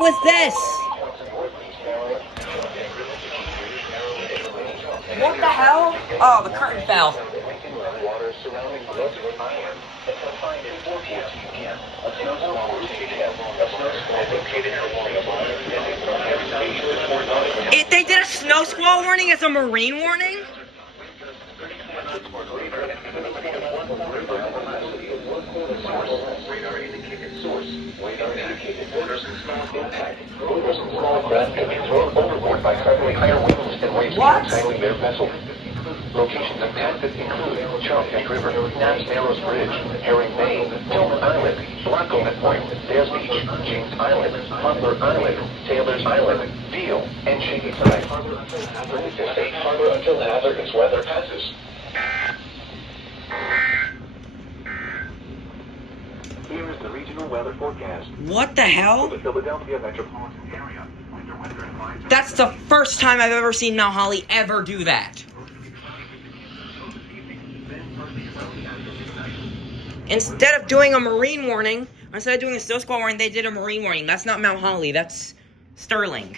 What was this? What the hell? Oh, the curtain fell. They did a snow squall warning as a marine warning? What? Locations of Texas include Chesapeake River, Naps Narrows Bridge, Herring Bay, Tillman Island, Blackcomet Point, Bears Beach, James Island, Butler Island, Taylor's Island, Deal, and Shady Side. Safe harbor until hazardous weather passes. Here is the regional weather forecast. What the hell? For the Philadelphia metropolitan area. That's the first time I've ever seen Mount Holly ever do that. Instead of doing a marine warning, instead of doing a snow squall warning, they did a marine warning. That's not Mount Holly, that's Sterling.